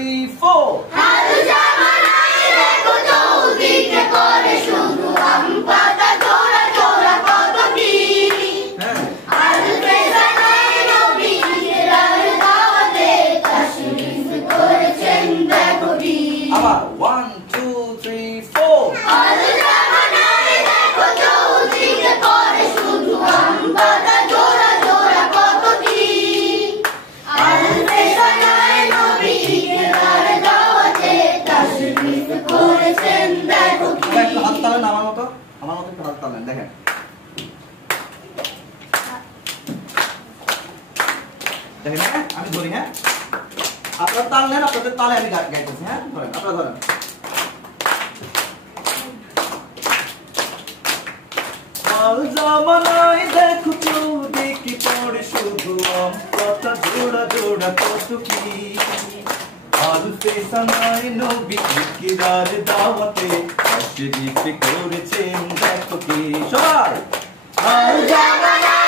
3 4 হাল জামানায় দেখো চৌদিকে পড়ে শুধু আম পাতা জোড়া জোড়া কত কি আল পেছানায় নবী ইকরার দাওয়াতে তাশরিফ করেছেন দেখো কি আবার 1 2 3 4 হাল জামানায় দেখো চৌদিকে পড়ে শুধু আম পাতা জোড়া জোড়া কত কি আল পেছানায় নবী ইকরার দাওয়াতে তাশরিফ করেছেন দেখো কি একটু হাত তালেন আমার মতো একটু হাত তালেন দেখেন দেখেন হ্যাঁ আমি ধরি হ্যাঁ আপনারা তাল নেন আপনাদের তালে আমি গাইতেছি হ্যাঁ ধরেন আপনারা ধরেন হাল জামানায় দেখো চৌদিকে পড়ে শুধু আম পাতা জোড়া জোড়া কত কি আল পেছানায় নবী ইকরার দাওয়াতে তাশরিফ করেছেন দেখো কি সবাই হাল জামানায়